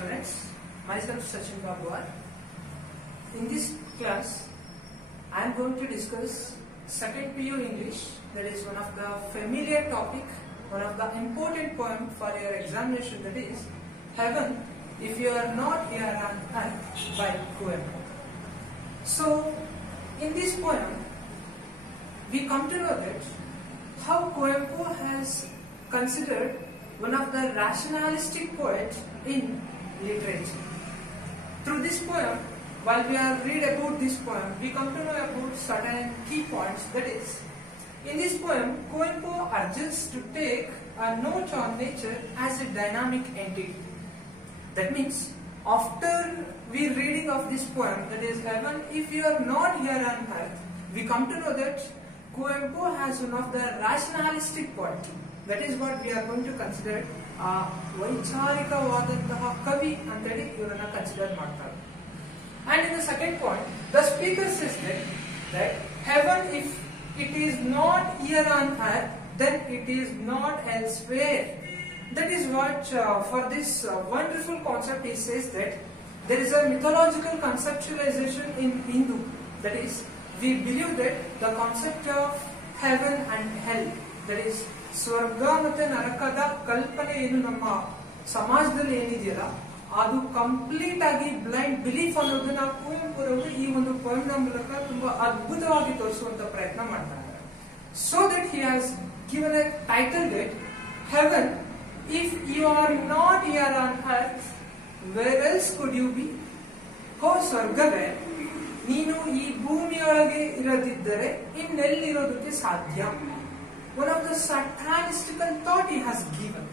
students, myself Sachin Babuar. In this class, I am going to discuss second PU English, that is one of the familiar topic, one of the important poem for your examination, that is Heaven If You Are Not Here on Earth by Kuempu. So, in this poem, we come to know that how Kuempu has considered one of the rationalistic poets in literature. Through this poem, while we are read about this poem, we come to know about certain key points. That is, in this poem, Kuempu urges to take a note on nature as a dynamic entity. That means, after we reading of this poem, that is Heaven If You Are Not Here on Earth, we come to know that Kuempu has one of the rationalistic poetry. That is what we are going to consider ವೈಚಾರಿಕವಾದಂತಹ ಕವಿ ಅಂತೇಳಿ ಇವರನ್ನ consider ಮಾಡ್ತಾರೆ. And in the second point, the speaker says that heaven, if it is not here on earth, then it is not elsewhere. That is what for this wonderful concept he says that there is a mythological conceptualization in Hindu. That is, we believe that the concept of heaven and hell, that is ಸ್ವರ್ಗ ಮತ್ತೆ ನರಕದ ಕಲ್ಪನೆ ಏನು ನಮ್ಮ ಸಮಾಜದಲ್ಲಿ ಏನಿದೆಯಲ್ಲ ಅದು complete ಆಗಿ ಬ್ಲೈಂಡ್ ಬಿಲೀಫ್ ಅನ್ನೋದನ್ನ ಕುವೆಂಪುರವರು ಈ ಒಂದು ಪೋಯಂ ನ ಮೂಲಕ ತುಂಬಾ ಅದ್ಭುತವಾಗಿ ತೋರಿಸುವಂತ ಪ್ರಯತ್ನ ಮಾಡ್ತಾರೆ. So that he has given a title that heaven if you are not here on earth where else could you be. ಹೋ ಸ್ವರ್ಗವೇ, ನೀನು ಈ ಭೂಮಿಯೊಳಗೆ ಇರದಿದ್ದರೆ ಇನ್ನೆಲ್ಲಿರೋದಕ್ಕೆ ಸಾಧ್ಯ. One of the satanistical thought he has given,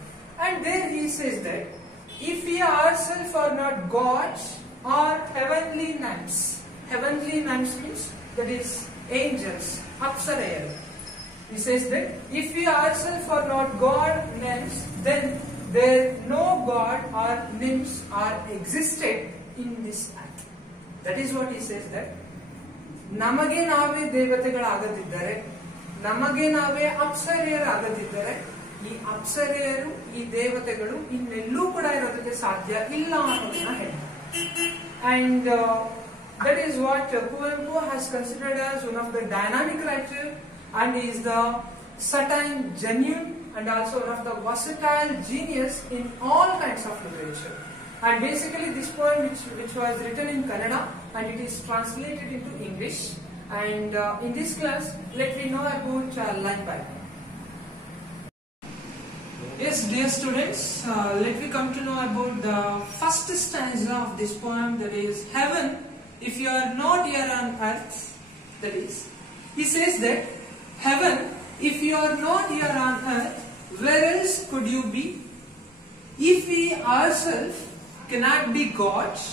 and there he says that if we ourselves are not gods or heavenly nymphs means that is angels, apsarayas. He says that if we ourselves are not god nymphs, then there no god or nymphs are existed in this earth. That is what he says, that ನಮಗೆ ನಾವೇ ದೇವತೆಗಳಾಗದಿದ್ದರೆ, ನಮಗೆ ನಾವೇ ಅಪ್ಸರೆಯರಾಗದಿದ್ದರೆ, ಈ ಅಪ್ಸರೆಯರು ಈ ದೇವತೆಗಳು ಇನ್ನೆಲ್ಲೂ ಕೂಡ ಇರೋದಕ್ಕೆ ಸಾಧ್ಯ ಇಲ್ಲ ಅನ್ನೋದನ್ನ ಹೇಳ್ತಾರೆ. And that is what Kuempu has considered as one of the dynamic writer, and he is the certain genuine and also one of the versatile genius in all kinds of literature. And basically this poem which was written in Kannada and it is translated into English. And in this class, let me know about line by line. Yes, dear students, let me come to know about the first stanza of this poem, that is Heaven if you are not here on earth. That is, he says that Heaven if you are not here on earth, where else could you be? If we ourselves cannot be gods,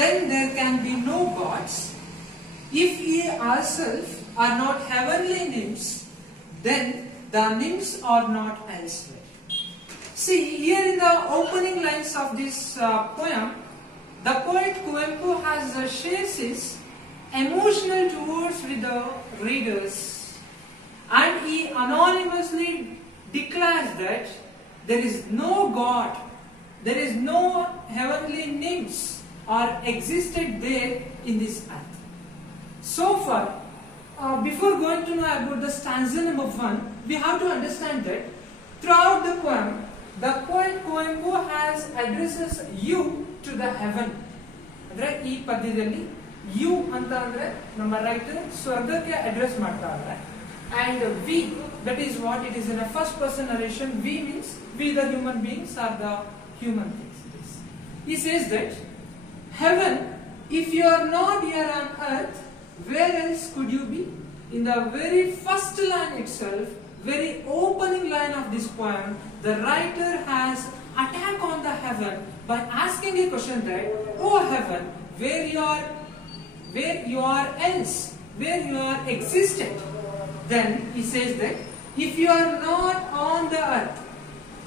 then there can be no gods. If we ourselves are not heavenly nymphs, then the nymphs are not elsewhere. See, here in the opening lines of this poem, the poet Kuempu has shares his emotional towards with the readers, and he anonymously declares that there is no God, there is no heavenly nymphs are existed there in this earth. So far, before going to know about the stanza number 1, we have to understand that throughout the poem, the poet Kuempu has addresses you to the heaven. Andre ee padyadalli you anta andre nama writer swargake address ಮಾಡ್ತಾ ಇದ್ದಾರೆ, and we, that is what it is in a first person narration. We means we the human beings are the human things. He says that heaven if you are not here on earth, where else could you be? In the very first line itself, very opening line of this poem, the writer has attack on the heaven by asking a question that, oh heaven, where you are else, where you are existed. Then he says that if you are not on the earth,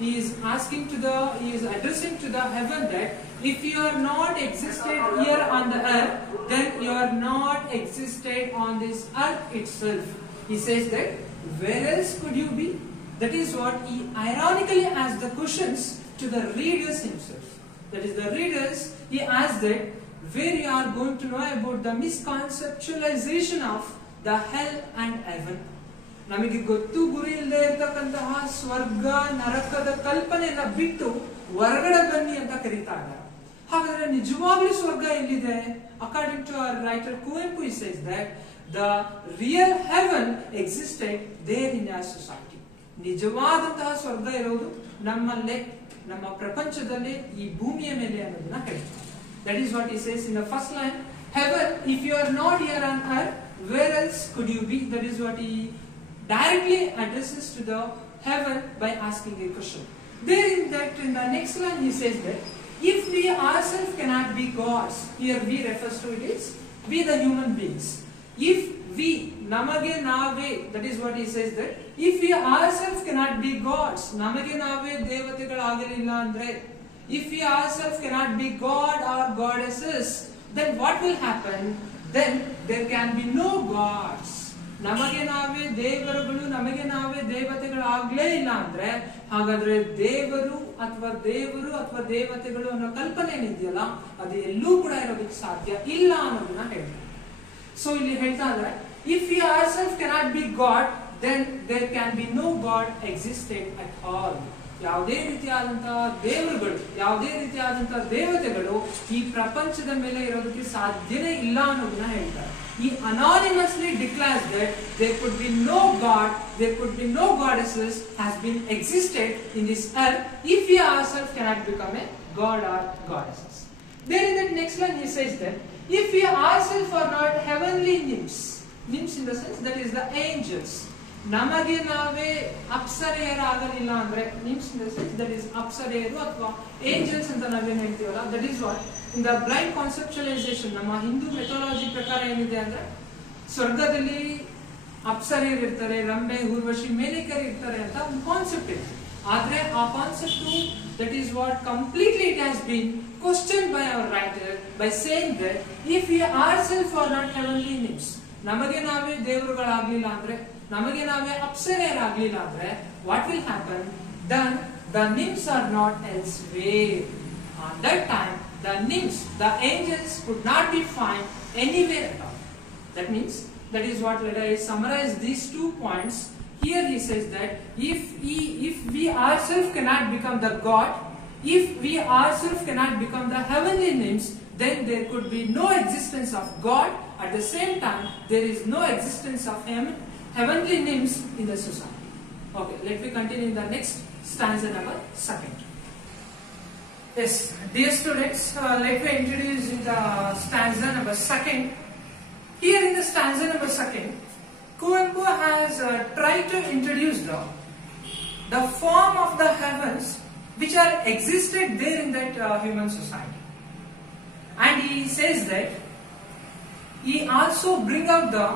he is addressing to the heaven that if you are not existed here on the earth, then you are not existed on this earth itself. He says that where else could you be? That is what he ironically asks the questions to the readers himself. that is the readers, he asks that where you are going to know about the misconceptualization of the hell and heaven. ನಮಗೆ ಗೊತ್ತು ಗುರಿ ಇಲ್ಲದೆ ಇರತಕ್ಕಂತಹ ಸ್ವರ್ಗ ನರಕದ ಕಲ್ಪನೆಯನ್ನ ಬಿಟ್ಟು ಹೊರಗಡೆ ಬನ್ನಿ ಅಂತ ಕರೀತಾ ಇದ್ದಾರೆ. ಹಾಗಾದ್ರೆ ನಿಜವಾಗ್ಲೂ ಸ್ವರ್ಗ ಎಲ್ಲಿದೆ? According to our writer Kuvempu he says that the real heaven existed there in our society. ನಿಜವಾದಂತಹ ಸ್ವರ್ಗ ಇರೋದು ನಮ್ಮಲ್ಲೇ, ನಮ್ಮ ಪ್ರಪಂಚದಲ್ಲೇ, ಈ ಭೂಮಿಯ ಮೇಲೆ ಅನ್ನೋದನ್ನ ಹೇಳ್ತಾರೆ. That is what he says in the first line. Heaven, if you are not here on earth, where else could you be? That is what he directly addresses to the heaven by asking a question. There in the next line he says that if we ourselves cannot be gods, here we refers to it is we the human beings. If we, namage nave, that is what he says that if we ourselves cannot be gods, namage nave devategalagaliಲ್ಲ andre, if we ourselves cannot be god or goddesses, then what will happen? Then there can be no gods. ನಮಗೆ ನಾವೇ ದೇವರುಗಳು, ನಮಗೆ ನಾವೇ ದೇವತೆಗಳಾಗ್ಲೇ ಇಲ್ಲ ಅಂದ್ರೆ ಹಾಗಾದ್ರೆ ದೇವರು ಅಥವಾ ದೇವತೆಗಳು ಅನ್ನೋ ಕಲ್ಪನೆ ಏನಿದೆಯಲ್ಲ ಅದು ಎಲ್ಲೂ ಕೂಡ ಇರೋದಕ್ಕೆ ಸಾಧ್ಯ ಇಲ್ಲ ಅನ್ನೋದನ್ನ ಹೇಳ್ತಾರೆ. ಸೊ ಇಲ್ಲಿ ಹೇಳ್ತಾ ಇದ್ದಾರೆ if we ourselves cannot be God, then there can be no God existed at all. ಯಾವುದೇ ರೀತಿಯಾದಂತಹ ದೇವರುಗಳು, ಯಾವುದೇ ರೀತಿಯಾದಂತಹ ದೇವತೆಗಳು ಈ ಪ್ರಪಂಚದ ಮೇಲೆ ಇರೋದಕ್ಕೆ ಸಾಧ್ಯನೇ ಇಲ್ಲ ಅನ್ನೋದನ್ನ ಹೇಳ್ತಾರೆ. He anonymously declares that there could be no God, there could be no goddesses has been existed in this earth if we ourselves cannot become a god or goddesses. Then in the next line he says that if we ourselves are not heavenly nymphs in the sense that is the angels, ನಮಗೆ ನಾವೇ ಅಪ್ಸರೆಯರಾಗಲಿಲ್ಲ ಅಂದ್ರೆ nymphs in the sense that is ಅಪ್ಸರೆಯರು ಅಥವಾ angels ಅಂತ ನಾವೇನು ಹೇಳ್ತೀವಲ್ಲ, that is what in the blind conceptualization ನಮ್ಮ Hindu mythology ಪ್ರಕಾರ ಏನಿದೆ ಅಂದ್ರೆ ಸ್ವರ್ಗದಲ್ಲಿ ಅಪ್ಸರೆಯರು ಇರ್ತಾರೆ, ರಂಬೆ, ಊರ್ವಶಿ, ಮೇನಕರು ಇರ್ತಾರೆ ಅಂತ ಒಂದು ಕಾನ್ಸೆಪ್ಟ್ ಇದೆ. ಆದ್ರೆ ಆ concept that is what completely it has been questioned by our writer by saying that if we ourselves are not heavenly nymphs, ನಮಗೆ ನಾವೇ ದೇವರುಗಳಾಗ್ಲಿಲ್ಲ ಅಂದ್ರೆ, ನಮಗೆ ನಾವೇ ಅಪ್ಸರೆಯರಾಗ್ಲಿಲ್ಲ ಅಂದ್ರೆ what will happen? Then the nymphs are not elsewhere. On that time the nymphs, the angels could not be found anywhere at all. That means, that is what, let us summarize these 2 points. Here he says that if we ourselves cannot become the God, if we ourselves cannot become the heavenly nymphs, then there could be no existence of God. At the same time, there is no existence of heavenly nymphs in the society. Okay, let me continue in the next stanza number 2. Yes, dear students, let me introduce in the stanza number 2. Here in the stanza number 2, Kuvenpu has tried to introduce the form of the heavens which are existed there in that human society. And he says that he also bring out the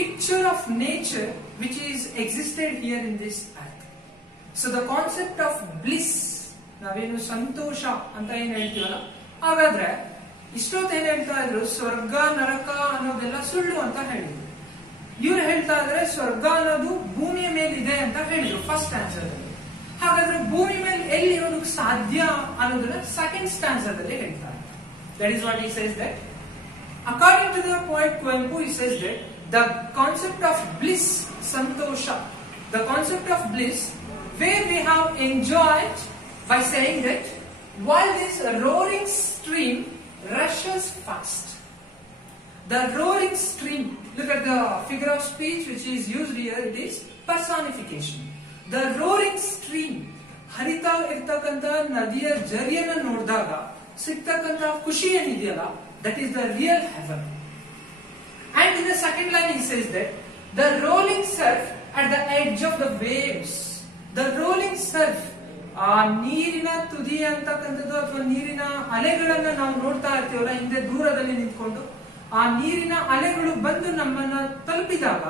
picture of nature which is existed here in this earth. So the concept of bliss, ನಾವೇನು ಸಂತೋಷ ಅಂತ ಏನ್ ಹೇಳ್ತೀವಲ್ಲ, ಹಾಗಾದ್ರೆ ಇಷ್ಟೊತ್ತು ಏನ್ ಹೇಳ್ತಾ ಇದ್ರು ಸ್ವರ್ಗ ನರಕ ಅನ್ನೋದೆಲ್ಲ ಸುಳ್ಳು ಅಂತ ಹೇಳಿದ್ರು. ಇವ್ರು ಹೇಳ್ತಾ ಇದ್ರೆ ಸ್ವರ್ಗ ಅನ್ನೋದು ಭೂಮಿಯ ಮೇಲೆ ಇದೆ ಅಂತ ಹೇಳಿದ್ರು ಫಸ್ಟ್ ಸ್ಟ್ಯಾನ್ಸರ್ದಲ್ಲಿ. ಹಾಗಾದ್ರೆ ಭೂಮಿ ಮೇಲೆ ಎಲ್ಲಿ ಇರೋದಕ್ಕೆ ಸಾಧ್ಯ ಅನ್ನೋದನ್ನ ಸೆಕೆಂಡ್ ಸ್ಟ್ಯಾನ್ಸರ್ದಲ್ಲಿ ಹೇಳ್ತಾರೆ. That is what he says that according to the poet Kuvenpu, he says that the concept of bliss, santosha, the concept of bliss where we have enjoyed by saying that while this roaring stream rushes fast. The roaring stream, look at the figure of speech which is used here, it is personification. The roaring stream, ಹರಿತಾ ಇರ್ತಕ್ಕಂಥ ನದಿಯ ಜರಿಯನ್ನ ನೋಡಿದಾಗ ಸಿಗ್ತಕ್ಕಂಥ ಖುಷಿ ಏನಿದೆಯಲ್ಲ, that is the real heaven. And in the second line he says that the rolling surf at the edge of the waves, the rolling surf, ಆ ನೀರಿನ ತುದಿ ಅಂತಕ್ಕಂಥದ್ದು ಅಥವಾ ನೀರಿನ ಅಲೆಗಳನ್ನ ನಾವು ನೋಡ್ತಾ ಇರ್ತೀವಲ್ಲ ಹಿಂದೆ ದೂರದಲ್ಲಿ ನಿಂತ್ಕೊಂಡು, ಆ ನೀರಿನ ಅಲೆಗಳು ಬಂದು ನಮ್ಮನ್ನ ತಲುಪಿದಾಗ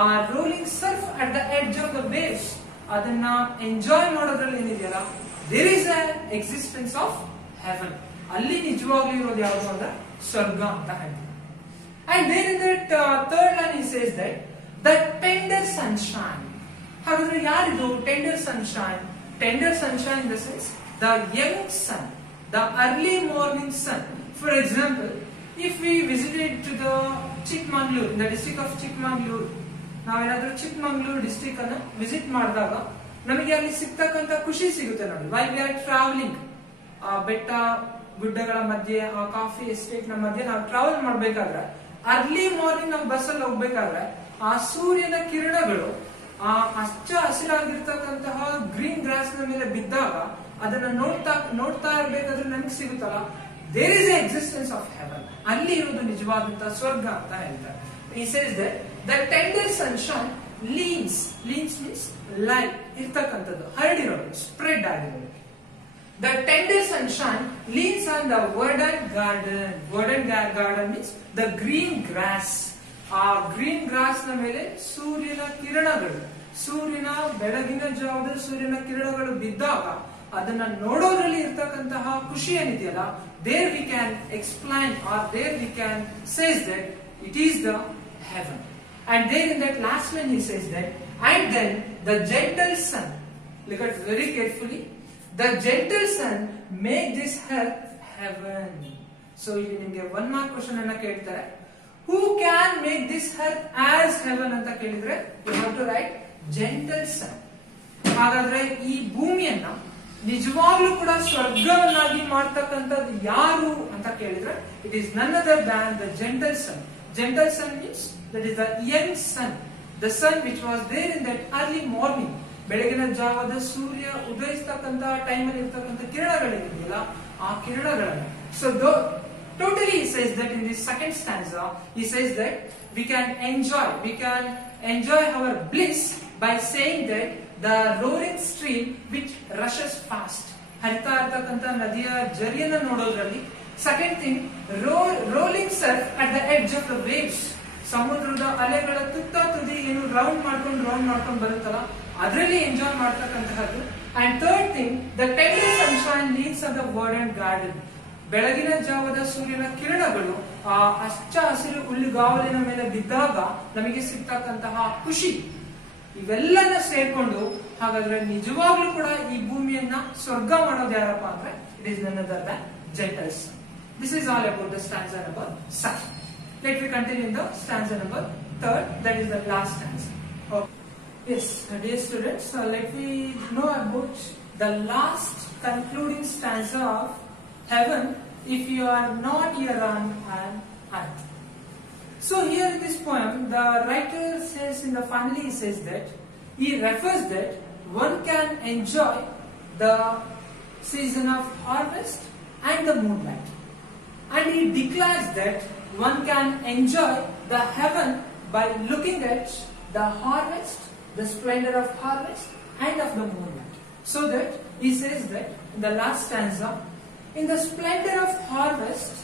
ಆ rolling surf at the edge of the waves ಅದನ್ನ ಎಂಜಾಯ್ ಮಾಡೋದ್ರಲ್ಲಿ ಏನಿದೆಯಲ್ಲ, there is a existence of heaven. ಅಲ್ಲಿ ನಿಜವಾಗ್ಲೂ ಇರೋದು ಯಾವುದು ಅಂದ್ರೆ ಸ್ವರ್ಗ ಅಂತ ಹೇಳ್ತೀವಿ. And there in that third line he says that the tender sunshine. ಹಾಗಾದ್ರೆ ಯಾರಿದು tender sunshine? Tender sunshine in the sense the young sun, the early morning sun. For example, if we visited to the Chikmagalur, the district of Chikmagalur, ನಾವೇನಾದ್ರೂ Chikmagalur district ಅನ್ನು visit ಮಾಡಿದಾಗ ನಮಗೆ ಅಲ್ಲಿ ಸಿಗ್ತಕ್ಕಂತ ಖುಷಿ ಸಿಗುತ್ತೆ ನೋಡಿ. ವೈ ವಿ ಆರ್ ಟ್ರಾವೆಲಿಂಗ್, ಬೆಟ್ಟ ಗುಡ್ಡಗಳ ಮಧ್ಯೆ, ಆ ಕಾಫಿ ಎಸ್ಟೇಟ್ ನ ಮಧ್ಯೆ ನಾವು ಟ್ರಾವೆಲ್ ಮಾಡ್ಬೇಕಾದ್ರೆ, ಅರ್ಲಿ ಮಾರ್ನಿಂಗ್ ನಾವು ಬಸ್ ಅಲ್ಲಿ ಹೋಗ್ಬೇಕಾದ್ರೆ ಆ ಸೂರ್ಯನ ಕಿರಣಗಳು ಆ ಹಚ್ಚ ಹಸಿರಾಗಿರ್ತಕ್ಕಂತಹ ಗ್ರೀನ್ ಗ್ರಾಸ್ ನ ಮೇಲೆ ಬಿದ್ದಾಗ ಅದನ್ನ ನೋಡ್ತಾ ಇರ್ಬೇಕಾದ್ರೆ ನಮ್ಗೆ ಸಿಗುತ್ತಲ್ಲ, there is a existence of heaven. ಅಲ್ಲಿ ಇರೋದು ನಿಜವಾದಂತಹ ಸ್ವರ್ಗ ಅಂತ ಹೇಳ್ತಾರೆ. He says that the tender sunshine leans means light ಇರ್ತಕ್ಕಂಥದ್ದು, ಹರಡಿರೋದು, ಸ್ಪ್ರೆಡ್ ಆಗಿರೋದು. The tender sunshine leans on the verdant garden. Verdant garden means the green grass. ಆ ಗ್ರೀನ್ ಗ್ರಾಸ್ ನ ಮೇಲೆ ಸೂರ್ಯನ ಕಿರಣಗಳು, ಸೂರ್ಯನ ಬೆಳಗಿನ ಜಾವದಲ್ಲಿ ಸೂರ್ಯನ ಕಿರಣಗಳು ಬಿದ್ದಾಗ ಅದನ್ನ ನೋಡೋದ್ರಲ್ಲಿ ಇರ್ತಕ್ಕಂತಹ ಖುಷಿ ಏನಿದೆಯಲ್ಲ, there we can explain or there we can say that it is the heaven. And then in that last line he says that, and then the gentle sun, look at very carefully, the gentle sun make this earth heaven. So ಇಲ್ಲಿ ನಿಮಗೆ one mark question ಅನ್ನ ಕೇಳ್ತಾರೆ, who can make this earth as heaven ಅಂತ ಕೇಳಿದ್ರೆ you have to write gentle sun. ಹಾಗಾದ್ರೆ ಈ ಭೂಮಿಯನ್ನ ನಿಜವಾಗ್ಲೂ ಕೂಡ ಸ್ವರ್ಗವನ್ನಾಗಿ ಮಾಡ್ತಕ್ಕಂಥದ್ದು ಯಾರು ಅಂತ ಕೇಳಿದ್ರೆ it is none other than the gentle sun. Gentle sun means that is the young sun, the sun which was there in that early morning. ಬೆಳಗಿನ ಜಾವದ ಸೂರ್ಯ ಉದಯಿಸ್ತಕ್ಕಂತ ಟೈಮ್ ಅಲ್ಲಿ ಇರ್ತಕ್ಕಂಥ ಕಿರಣಗಳಿದೆಯಲ್ಲ, ಆ ಕಿರಣಗಳನ್ನು. So totally he says that in this second stanza he says that we can enjoy our bliss by saying that the roaring stream which rushes fast, ಹರಿತಾ ಇರ್ತಕ್ಕಂಥ ನದಿಯ ಜರಿಯನ್ನ ನೋಡೋದ್ರಲ್ಲಿ. Second thing, rolling surf at the edge of the waves, ಸಮುದ್ರದ ಅಲೆಗಳ ತುತ್ತ ತುದಿ ಏನು round ಮಾಡ್ಕೊಂಡು ಬರುತ್ತಲ್ಲ, ಅದರಲ್ಲಿ ಎಂಜಾಯ್ ಮಾಡ್ತಕ್ಕಂತಹದ್ದು. And third thing, the tender sunshine leans on the verdant garden, ಬೆಳಗಿನ ಜಾವದ ಸೂರ್ಯನ ಕಿರಣಗಳು ಆ ಹಚ್ಚ ಹಸಿರು ಹುಲ್ಲುಗಾವಲಿನ ಮೇಲೆ ಬಿದ್ದಾಗ ನಮಗೆ ಸಿಗ್ತಕ್ಕಂತಹ ಖುಷಿ, ಇವೆಲ್ಲನ ಸೇರ್ಕೊಂಡು ಹಾಗಾದ್ರೆ ನಿಜವಾಗ್ಲೂ ಕೂಡ ಈ ಭೂಮಿಯನ್ನ ಸ್ವರ್ಗ ಮಾಡೋದು ಯಾರಪ್ಪ ಅಂದ್ರೆ ಇಟ್ ಇಸ್ ನನ್ other than gentle sun. This is all about the stanza number 2. Let me continue in the stanza number 3, that is the last stanza. Okay. Yes, dear students, let me know about the last concluding stanza of heaven if you are not here on earth. So here in this poem, the writer says in the finally he says that he refers that one can enjoy the season of harvest and the moonlight, and he declares that one can enjoy the heaven by looking at the harvest, the splendor of harvest and of the moonlight. So that he says that in the last stanza, in the splendor of harvest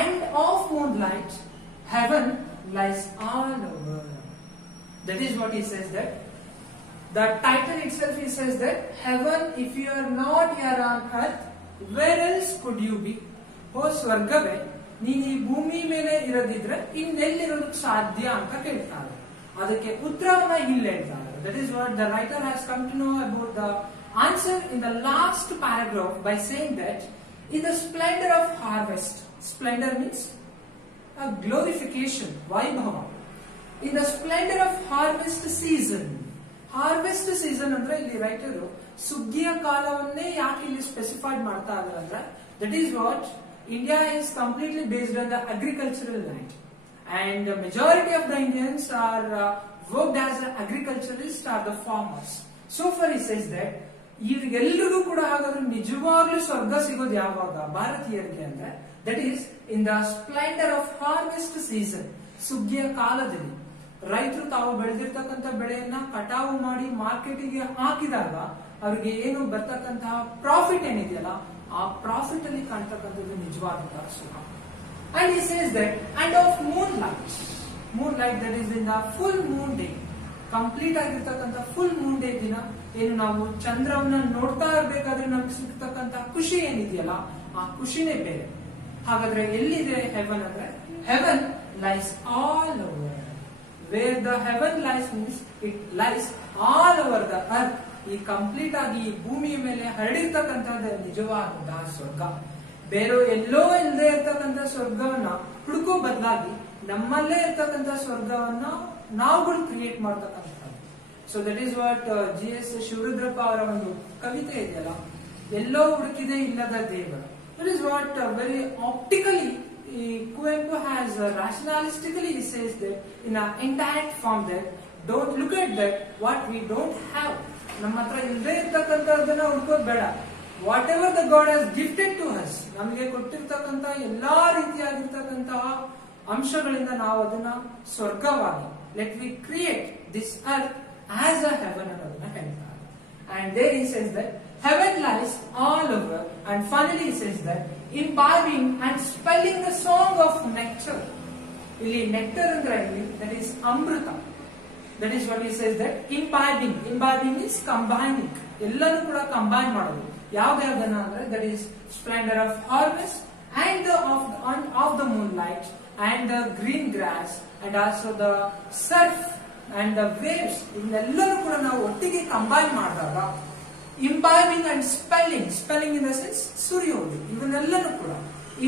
and of moonlight, heaven lies all over. That is what he says, that the title itself he says that heaven, if you are not here on earth, where else could you be? ಓ ಸ್ವರ್ಗವೇ, ನೀನು ಈ ಭೂಮಿ ಮೇಲೆ ಇರೋದಿದ್ರೆ ಇನ್ನೆಲ್ಲಿರೋದಕ್ಕೆ ಸಾಧ್ಯ ಅಂತ ಕೇಳ್ತಾರೆ. ಅದಕ್ಕೆ ಉತ್ತರವನ್ನ ಇಲ್ಲಿ ಹೇಳ್ತಾರೆ. That is what the writer has come to know about the answer in the last paragraph by saying that in the splendor of harvest, splendor means a glorification, vaibhava. In the splendor of harvest season ಅಂದ್ರೆ ಇಲ್ಲಿ writer ಸುಗ್ಗಿಯ ಕಾಲವನ್ನೇ ಯಾಕೆ ಇಲ್ಲಿ specified ಮಾಡ್ತಾ ಇದ್ದಾರೆ ಅಂದ್ರೆ, that is what India is completely based on the agricultural land, and the majority of the Indians are worked as an agriculturalist or the farmers. So far he says that ಇವರಿಗೆಲ್ಲರಿಗೂ ಕೂಡ ಹಾಗಾದ್ರೆ ನಿಜವಾಗ್ಲೂ ಸ್ವರ್ಗ ಸಿಗೋದು ಯಾವಾಗ ಭಾರತೀಯರಿಗೆ ಅಂದ್ರೆ, that is in the Splendor of harvest season. ಸುಗ್ಗಿಯ ಕಾಲದಲ್ಲಿ ರೈತರು ತಾವು ಬೆಳೆದಿರ್ತಕ್ಕಂಥ ಬೆಳೆಯನ್ನ ಕಟಾವು ಮಾಡಿ ಮಾರ್ಕೆಟಿಗೆ ಹಾಕಿದಾಗ ಅವ್ರಿಗೆ ಏನು ಬರ್ತಕ್ಕಂತಹ ಪ್ರಾಫಿಟ್ ಏನಿದೆಯಲ್ಲ, ಆ ಪ್ರಾಫಿಟ್ ಅಲ್ಲಿ ಕಾಣ್ತಕ್ಕಂಥದ್ದು ನಿಜವಾದಂತಹ ಸುಖ. And he says that and of moonlight that is in the full moon day, complete ಆಗಿರ್ತಕ್ಕಂಥ ಫುಲ್ ಮೂನ್ ಡೇ ದಿನ ಏನು ನಾವು ಚಂದ್ರವನ್ನ ನೋಡ್ತಾ ಇರ್ಬೇಕಾದ್ರೆ ನಮ್ಗೆ ಸಿಗ್ತಕ್ಕಂಥ ಖುಷಿ ಏನಿದೆಯಲ್ಲ, ಆ ಖುಷಿನೇ ಬೇರೆ. ಹಾಗಾದ್ರೆ ಎಲ್ಲಿದೆ ಹೆವನ್ ಅಂದ್ರೆ, heaven lies all over. Where the heaven lies means it lies all over the earth ಈ ಕಂಪ್ಲೀಟ್ ಆಗಿ ಈ ಭೂಮಿಯ ಮೇಲೆ ಹರಡಿರ್ತಕ್ಕಂಥದ್ದು ನಿಜವಾದ ಸ್ವರ್ಗ. ಬೇರೆ ಎಲ್ಲೋ ಇಲ್ಲದೆ ಇರ್ತಕ್ಕಂಥ ಸ್ವರ್ಗವನ್ನ ಹುಡುಕೋ ಬದಲಾಗಿ ನಮ್ಮಲ್ಲೇ ಇರ್ತಕ್ಕಂಥ ಸ್ವರ್ಗವನ್ನ ನಾವುಗಳು ಕ್ರಿಯೇಟ್ ಮಾಡ್ತಕ್ಕಂಥದ್ದು. So that is what GS Shivarudrappa ಅವರ ಒಂದು ಕವಿತೆ ಇದೆಯಲ್ಲ, ಎಲ್ಲೋ ಹುಡುಕಿದೆ ಇಲ್ಲದ ದೇವರು. That is what very optically Kuempu has rationalistically he says that in an intact form that don't look at that what we don't have. ನಮ್ಮ ಹತ್ರ ಇಲ್ಲದೆ ಇರ್ತಕ್ಕಂಥದ್ದನ್ನ ಹುಡುಕೋದು ಬೇಡ. Whatever the God has gifted to us, ನಮಗೆ ಕೊಟ್ಟಿರ್ತಕ್ಕಂಥ ಎಲ್ಲಾ ರೀತಿಯಾಗಿರ್ತಕ್ಕಂತಹ ಅಂಶಗಳಿಂದ ನಾವು ಅದನ್ನ ಸ್ವರ್ಗವಾಗಿ let we create this earth as a heaven ಅನ್ನೋದನ್ನ ಹೇಳ್ತಾರೆ. And there he says that heaven lies all over, and finally he says that imbibing and spelling the song of nectar. Illi nectar andre that is amrita. That is what he says that imbibing. Imbibing is combining. Ellanu kuda combine ಮಾಡೋದು. ಯಾವ್ದನ್ನ ಅಂದ್ರೆ that is splendor of harvest and of the moonlight and the green grass and also the surf and the waves. ಇದನ್ನೆಲ್ಲನೂ ಕೂಡ ನಾವು ಒಟ್ಟಿಗೆ combine ಮಾಡಿದಾಗ imbibing and spelling in the sense ಸುರಿಯೋದು, ಇವನ್ನೆಲ್ಲನೂ ಕೂಡ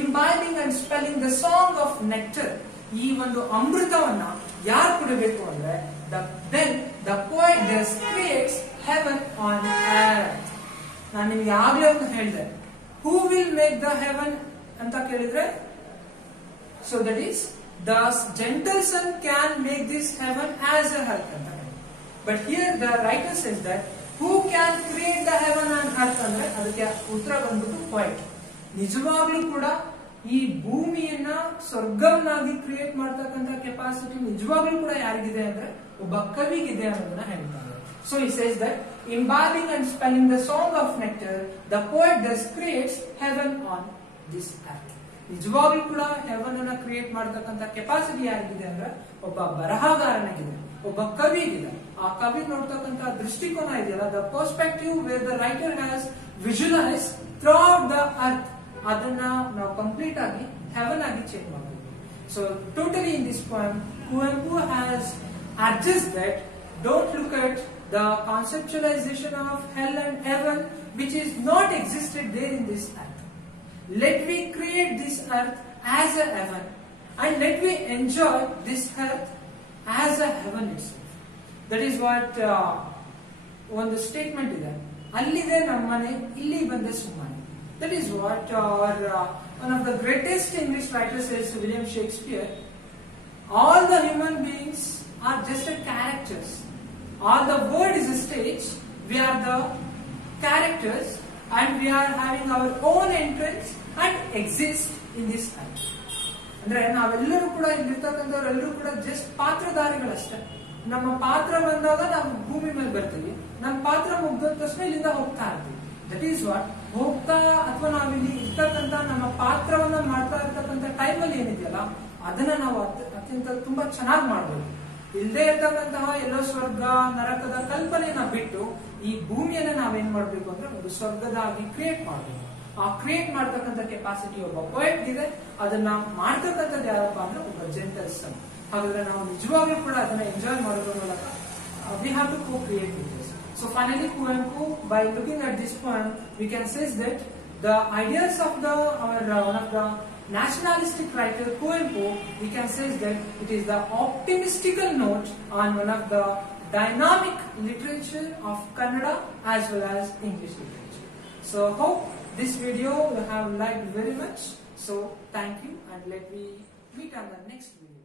imbibing and spelling the song of nectar. ಈ ಒಂದು ಅಮೃತವನ್ನ ಯಾರು ಕುಡಿಬೇಕು ಅಂದ್ರೆ then the poet thus creates heaven on earth. ನಾನು ನಿಮ್ಗೆ ಆಗ್ಲೇ ಒಂದು ಹೇಳಿದೆ, who will make the heaven ಅಂತ ಕೇಳಿದ್ರೆ, so that is the gentle son can make this heaven as a earth ಅಂತ. But here the writer says that who can create the heaven and earth ಅಂದ್ರೆ ಅದಕ್ಕೆ ಉತ್ತರ ಬಂದ್ಬಿಟ್ಟು poet. ನಿಜವಾಗ್ಲೂ ಕೂಡ ಈ ಭೂಮಿಯನ್ನ ಸ್ವರ್ಗವನ್ನಾಗಿ ಕ್ರಿಯೇಟ್ ಮಾಡ್ತಕ್ಕಂಥ ಕೆಪಾಸಿಟಿ ನಿಜವಾಗ್ಲೂ ಕೂಡ ಯಾರಿಗಿದೆ ಅಂದ್ರೆ ಒಬ್ಬ ಕವಿಗಿದೆ ಅನ್ನೋದನ್ನ ಹೇಳ್ತಾರೆ. So he says that imbibing and spelling the song of nectar, the poet thus creates heaven on this earth. ನಿಜವಾಗ್ಲೂ ಕೂಡ ಹೆವನ್ ಅನ್ನ ಕ್ರಿಯೇಟ್ ಮಾಡತಕ್ಕಂತ ಕೆಪಾಸಿಟಿ ಯಾರಿಗಿದೆ ಅಂದ್ರೆ ಒಬ್ಬ ಬರಹಗಾರನಿಗಿದೆ, ಒಬ್ಬ ಕವಿಗಿದೆ. ಆ ಕವಿ ನೋಡ್ತಕ್ಕಂತ ದೃಷ್ಟಿಕೋನ ಇದೆಯಲ್ಲ, the perspective where the writer has visualise throughout the earth, ಅದನ್ನ ನಾವು ಕಂಪ್ಲೀಟ್ ಆಗಿ ಹೆವನ್ ಆಗಿ ಚೇಂಜ್ ಮಾಡಬೇಕು. So totally in this poem Kuempu has urged that don't look at the conceptualization of hell and heaven which is not existed there in this earth. Let we create this earth as a heaven and let we enjoy this earth as a heaven itself. That is what ಒಂದು statement ಇದೆ, ಅಲ್ಲಿದೆ ನಮ್ಮನೆ ಇಲ್ಲಿ ಬಂದ ಸುಮ್ಮನೆ. That is what one of the greatest English writers says, William Shakespeare. All the human beings are just a characters. All the world is a stage. We are the characters and we are having our own entrance and exist in this earth. ಅಂದ್ರೆ ನಾವೆಲ್ಲರೂ ಕೂಡ ಇಲ್ಲಿರ್ತಕ್ಕಂಥವ್ರೆಲ್ಲರೂ ಕೂಡ just ಪಾತ್ರಧಾರಿಗಳಷ್ಟೇ. ನಮ್ಮ ಪಾತ್ರ ಬಂದಾಗ ನಾವು ಭೂಮಿ ಮೇಲೆ ಬರ್ತೀವಿ, ನಮ್ಮ ಪಾತ್ರ ಮುಗ್ದ ತಕ್ಷಣ ಇಲ್ಲಿಂದ ಹೋಗ್ತಾ ಇರ್ತೀವಿ. ದಟ್ ಈಸ್ ವಾಟ್ ಹೋಗ್ತಾ ಅಥವಾ ನಾವಿಲ್ಲಿ ಇರ್ತಕ್ಕಂಥ ನಮ್ಮ ಪಾತ್ರವನ್ನ ಮಾಡ್ತಾ ಇರ್ತಕ್ಕಂಥ ಟೈಮಲ್ಲಿ ಏನಿದೆಯಲ್ಲ ಅದನ್ನ ನಾವು ಅತ್ಯಂತ ತುಂಬಾ ಚೆನ್ನಾಗಿ ಮಾಡ್ಬೋದು. ಇಲ್ಲದೆ ಇರ್ತಕ್ಕಂತಹ ಎಲ್ಲೋ ಸ್ವರ್ಗ ನರಕದ ಕಲ್ಪನೆಯನ್ನ ಬಿಟ್ಟು ಈ ಭೂಮಿಯನ್ನ ನಾವೇನ್ ಮಾಡ್ಬೇಕು ಅಂದ್ರೆ ಒಂದು ಸ್ವರ್ಗದಾಗಿ ಕ್ರಿಯೇಟ್ ಮಾಡಬೇಕು. ಆ ಕ್ರಿಯೇಟ್ ಮಾಡ್ತಕ್ಕಂಥ ಕೆಪಾಸಿಟಿ ಒಬ್ಬ ಪೋಯಟ್ ಇದೆ. ಅದನ್ನ ಮಾಡ್ತಕ್ಕಂಥದ್ದು ಯಾರಪ್ಪ ಅಂದ್ರೆ ಒಬ್ಬ ಜೆಂಟಲ್ ಸನ್. ಹಾಗಾದ್ರೆ ನಾವು ನಿಜವಾಗ್ಲೂ ಕೂಡ ಅದನ್ನ ಎಂಜಾಯ್ ಮಾಡೋದ್ರ ಮೂಲಕ we have to co-create with this. So finally Kuempu, by looking at this poem, we can say that the ideas of one of the nationalistic writer Kuempu, we can say that it is the optimistical note on one of the dynamic literature of Kannada as well as English literature. So hope this video you have liked very much. So thank you and let me meet on the next video.